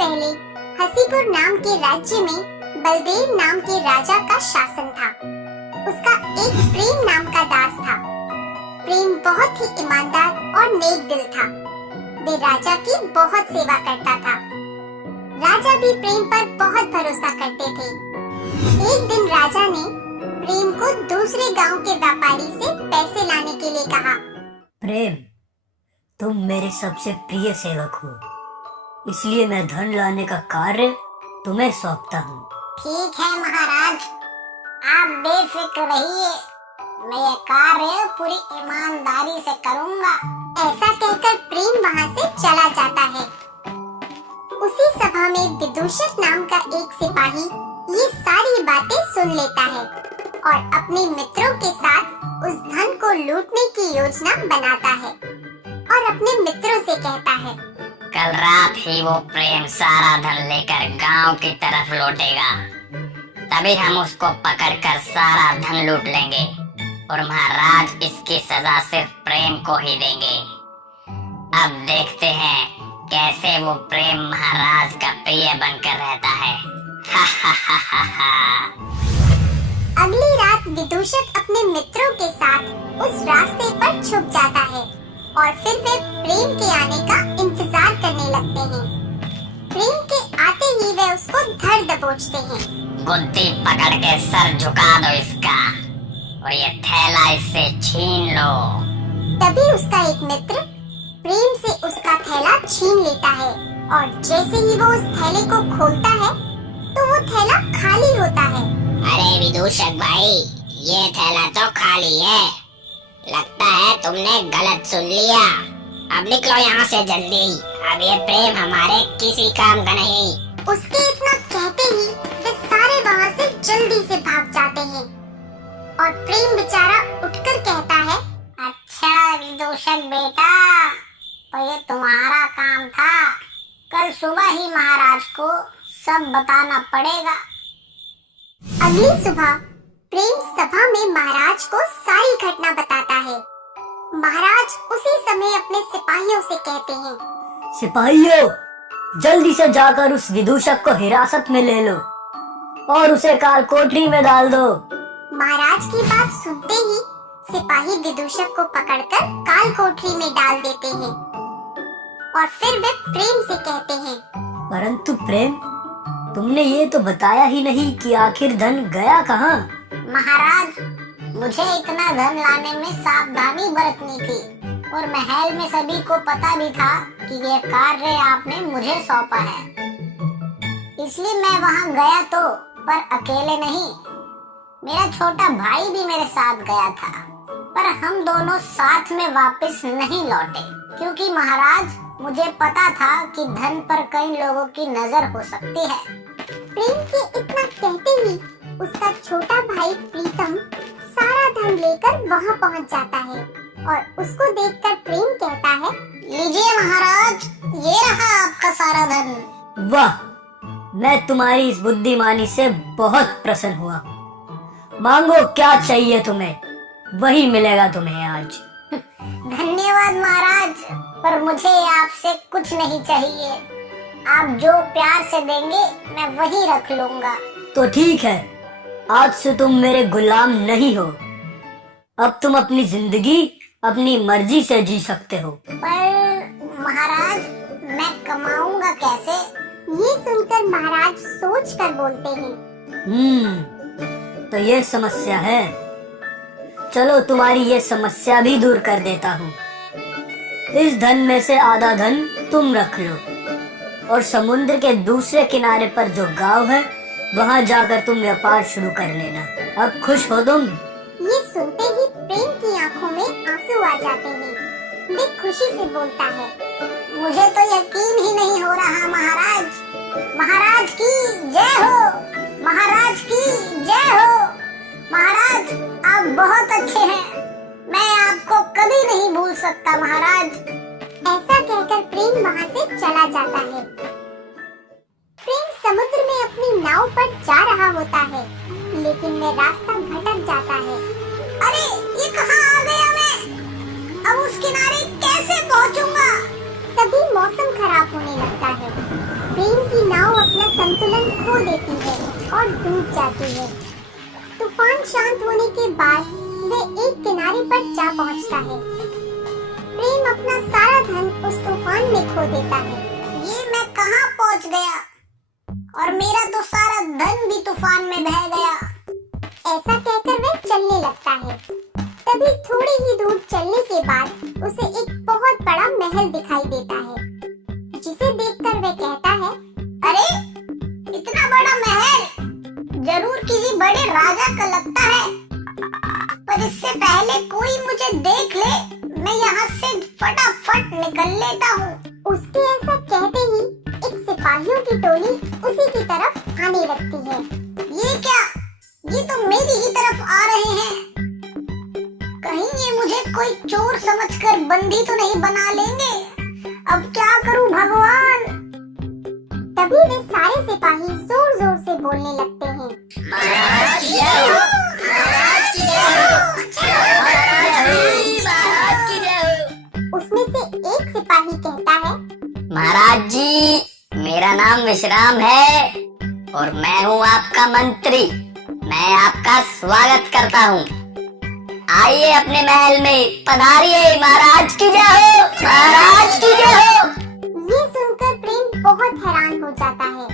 पहले हसीपुर नाम के राज्य में बलदेव नाम के राजा का शासन था। उसका एक प्रेम नाम का दास था। प्रेम बहुत ही ईमानदार और नेक दिल था। वे राजा की बहुत सेवा करता था। राजा भी प्रेम पर बहुत भरोसा करते थे। एक दिन राजा ने प्रेम को दूसरे गांव के व्यापारी से पैसे लाने के लिए कहा। प्रेम, तुम मेरे सबसे प्रिय सेवक हो, इसलिए मैं धन लाने का कार्य तुम्हें सौंपता हूँ। ठीक है महाराज, आप बेफिक्र रहिए, मैं ये कार्य पूरी ईमानदारी से करूँगा। ऐसा कहकर प्रेम वहाँ से चला जाता है। उसी सभा में विदूषक नाम का एक सिपाही ये सारी बातें सुन लेता है और अपने मित्रों के साथ उस धन को लूटने की योजना बनाता है और अपने मित्रों से कहता है, कल रात ही वो प्रेम सारा धन लेकर गांव की तरफ लौटेगा, तभी हम उसको पकड़कर सारा धन लूट लेंगे और महाराज इसकी सजा सिर्फ प्रेम को ही देंगे। अब देखते हैं कैसे वो प्रेम महाराज का प्रिय बनकर रहता है। हा हा हा हा हा। अगली रात विदूषक अपने मित्रों के साथ उस रास्ते पर छुप जाता है और फिर वे प्रेम के आने का इंतजार करने लगते हैं। प्रेम के आते ही वे उसको धर दबोचते हैं। गुद्दी पकड़ के सर झुका दो इसका और ये थैला इससे छीन लो। तभी उसका एक मित्र प्रेम से उसका थैला छीन लेता है और जैसे ही वो उस थैले को खोलता है तो वो थैला खाली होता है। अरे विदूषक भाई, ये थैला तो खाली है। लगता है तुमने गलत सुन लिया। अब निकलो यहाँ से जल्दी, अब ये प्रेम हमारे किसी काम का नहीं। उसके इतना कहते ही वे सारे वहाँ से जल्दी से भाग जाते हैं और प्रेम बेचारा उठकर कहता है, अच्छा विदूषक बेटा, तो ये तुम्हारा काम था। कल सुबह ही महाराज को सब बताना पड़ेगा। अगली सुबह प्रेम सभा में महाराज को सारी घटना बताता है। महाराज उसी समय अपने सिपाहियों से कहते हैं, सिपाहियों, जल्दी से जाकर उस विदूषक को हिरासत में ले लो और उसे काल कोठरी में डाल दो। महाराज की बात सुनते ही सिपाही विदूषक को पकड़कर काल कोठरी में डाल देते हैं और फिर वे प्रेम से कहते हैं, परंतु प्रेम, तुमने ये तो बताया ही नहीं कि आखिर धन गया कहाँ? महाराज, मुझे इतना धन लाने में सावधानी बरतनी थी और महल में सभी को पता भी था कि ये कार्य आपने मुझे सौंपा है, इसलिए मैं वहाँ गया तो, पर अकेले नहीं, मेरा छोटा भाई भी मेरे साथ गया था, पर हम दोनों साथ में वापस नहीं लौटे क्योंकि महाराज, मुझे पता था कि धन पर कई लोगों की नजर हो सकती है। प्रेम के इतना कहते ही उसका छोटा भाई प्रीतम सारा धन लेकर वहाँ पहुँच जाता है और उसको देखकर प्रेम कहता है, लीजिए महाराज, ये रहा आपका सारा धन। वाह, मैं तुम्हारी इस बुद्धिमानी से बहुत प्रसन्न हुआ। मांगो क्या चाहिए तुम्हें, वही मिलेगा तुम्हें आज। धन्यवाद महाराज, पर मुझे आपसे कुछ नहीं चाहिए। आप जो प्यार से देंगे मैं वही रख लूंगा। तो ठीक है, आज से तुम मेरे गुलाम नहीं हो। अब तुम अपनी जिंदगी अपनी मर्जी से जी सकते हो। पर महाराज, मैं कमाऊंगा कैसे? ये सुनकर महाराज सोच कर बोलते हैं, तो ये समस्या है। चलो तुम्हारी ये समस्या भी दूर कर देता हूँ। इस धन में से आधा धन तुम रख लो और समुद्र के दूसरे किनारे पर जो गांव है वहाँ जाकर तुम व्यापार शुरू कर लेना। अब खुश हो तुम? ये सुनते ही प्रेम की आंखों में आंसू आ जाते हैं। वे खुशी से बोलता है, मुझे तो यकीन ही नहीं हो रहा महाराज। महाराज की जय हो, महाराज की जय हो। महाराज, आप बहुत अच्छे हैं, मैं आपको कभी नहीं भूल सकता महाराज। ऐसा कहकर प्रेम वहाँ से चला जाता है। प्रेम समुद्र में अपनी नाव पर जा रहा होता है, लेकिन वह रास्ता भटक जाता है। अरे, ये कहाँ आ गया मैं? अब उस किनारे कैसे पहुँचूंगा? तभी मौसम खराब होने लगता है। प्रेम की खो देती है और डूब जाती है। तूफान शांत होने के बाद वह एक किनारे पर जा पहुंचता है। प्रेम अपना सारा धन उस तूफान में खो देता है। ये मैं कहाँ पहुँच गया और मेरा तो सारा धन भी तूफान में बह गया। ऐसा कहकर वह चलने लगता है। तभी थोड़ी ही दूर चलने के बाद उसे एक बहुत बड़ा महल दिखाई देता है, जिसे देखकर वह कहता है, अरे इतना बड़ा महल जरूर किसी बड़े राजा का लगता है, पर इससे पहले कोई मुझे देख ले मैं यहाँ से फटाफट निकल लेता हूँ। उसके ऐसा कहते ही एक सिपाहियों की टोली उसी की तरफ आने लगती है। ये क्या? ये तो मेरी ही तरफ आ रहे हैं। कहीं ये मुझे कोई चोर समझकर बंदी तो नहीं बना लेंगे। अब क्या करूं भगवान? तभी वे सारे सिपाही जोर जोर से बोलने लगते हैं, महाराज की जय हो, महाराज की जय हो, महाराज की जय हो। उसमें से एक सिपाही कहता है, महाराज जी, मेरा नाम विश्राम है और मैं हूँ आपका मंत्री। मैं आपका स्वागत करता हूँ। आइए अपने महल में पधारिए। महाराज की जय हो, महाराज की जय हो। ये सुनकर प्रेम बहुत हैरान हो जाता है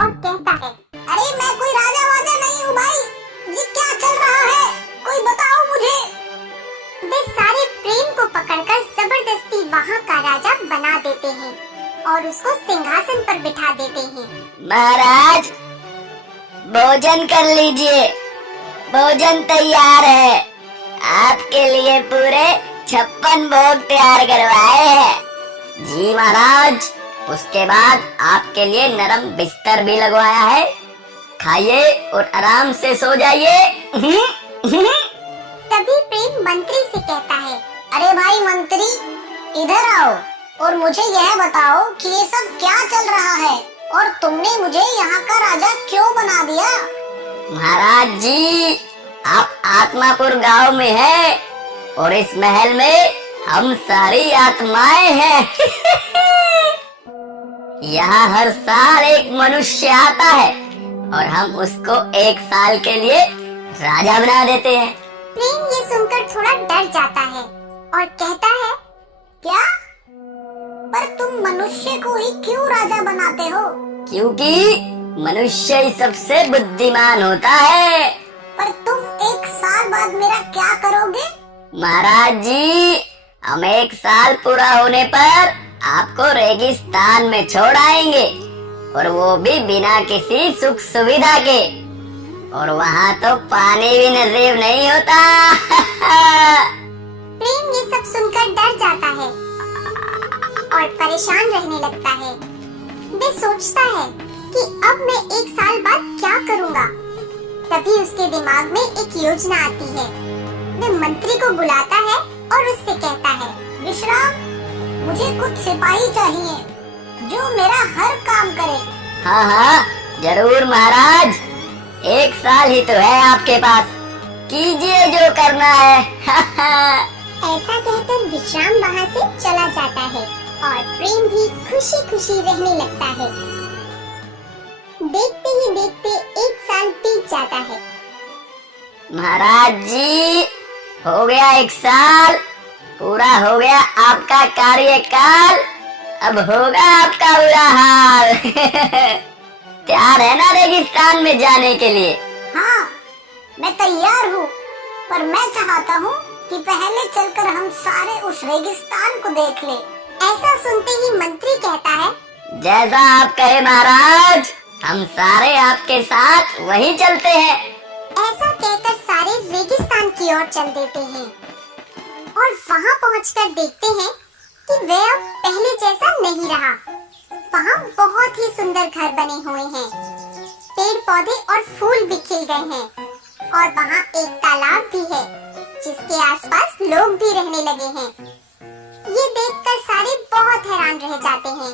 और कहता है, अरे मैं कोई राजा वाजा नहीं हूँ भाई। ये क्या चल रहा है? कोई बताओ मुझे। वे सारे प्रेम को पकड़कर जबरदस्ती वहाँ का राजा बना देते हैं और उसको सिंहासन पर बिठा देते हैं। महाराज, भोजन कर लीजिए। भोजन तैयार है। आपके लिए पूरे 56 भोग तैयार करवाए हैं। जी महाराज। उसके बाद आपके लिए नरम बिस्तर भी लगवाया है। खाइए और आराम से सो जाइए। तभी प्रेम मंत्री से कहता है, अरे भाई मंत्री, इधर आओ और मुझे यह बताओ कि ये सब क्या चल रहा है और तुमने मुझे यहाँ का राजा क्यों बना दिया? महाराज जी, आप आत्मापुर गांव में हैं और इस महल में हम सारी आत्माएं हैं। यहाँ हर साल एक मनुष्य आता है और हम उसको 1 साल के लिए राजा बना देते हैं। प्रेम ये सुनकर थोड़ा डर जाता है और कहता है, क्या? पर तुम मनुष्य को ही क्यों राजा बनाते हो? क्योंकि मनुष्य ही सबसे बुद्धिमान होता है। पर तुम 1 साल बाद मेरा क्या करोगे? महाराज जी, हम 1 साल पूरा होने पर आपको रेगिस्तान में छोड़ आएंगे और वो भी बिना किसी सुख सुविधा के। और वहाँ तो पानी भी नसीब नहीं होता। प्रेम ये सब सुनकर डर जाता है और परेशान रहने लगता है। वे सोचता है कि अब मैं 1 साल बाद क्या करूँगा। तभी उसके दिमाग में एक योजना आती है। वे मंत्री को बुलाता है और उससे कहता है, विश्राम, मुझे कुछ सिपाही चाहिए जो मेरा हर काम करे। हाँ हाँ, जरूर महाराज। 1 साल ही तो है आपके पास, कीजिए जो करना है। ऐसा कहकर विश्राम वहाँ से चला जाता है और प्रेम भी खुशी खुशी रहने लगता है। देखते ही देखते 1 साल बीत जाता है। महाराज जी, हो गया 1 साल, पूरा हो गया आपका कार्यकाल। अब होगा आपका बुरा हाल। तैयार है ना रेगिस्तान में जाने के लिए? हाँ, मैं तैयार हूँ, पर मैं चाहता हूँ कि पहले चलकर हम सारे उस रेगिस्तान को देख ले। ऐसा सुनते ही मंत्री कहता है, जैसा आप कहे महाराज, हम सारे आपके साथ वहीं चलते हैं। ऐसा कहकर सारे रेगिस्तान की ओर चल देते हैं और वहाँ पहुंचकर देखते हैं कि वह अब पहले जैसा नहीं रहा। वहाँ बहुत ही सुंदर घर बने हुए हैं, पेड़ पौधे और फूल भी खिल गए हैं और वहाँ एक तालाब भी है जिसके आसपास लोग भी रहने लगे हैं। ये देखकर सारे बहुत हैरान रह जाते हैं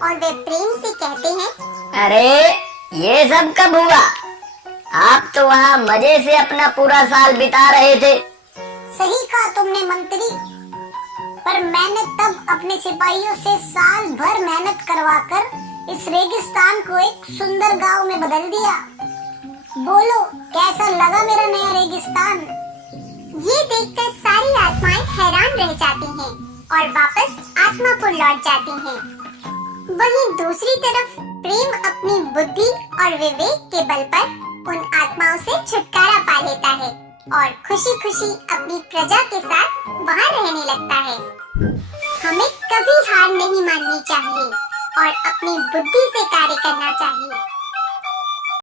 और वे प्रेम से कहते हैं, अरे ये सब कब हुआ? आप तो वहाँ मजे से अपना पूरा साल बिता रहे थे। सही कहा तुमने मंत्री, पर मैंने तब अपने सिपाहियों से साल भर मेहनत करवाकर इस रेगिस्तान को एक सुंदर गांव में बदल दिया। बोलो, कैसा लगा मेरा नया रेगिस्तान? ये देखकर सारी आत्माएं हैरान रह जाती हैं और वापस आत्मापुर लौट जाती हैं। वहीं दूसरी तरफ प्रेम अपनी बुद्धि और विवेक के बल पर उन आत्माओं से छुटकारा पा लेता है और खुशी खुशी अपनी प्रजा के साथ वहाँ रहने लगता है। हमें कभी हार नहीं माननी चाहिए और अपनी बुद्धि से कार्य करना चाहिए।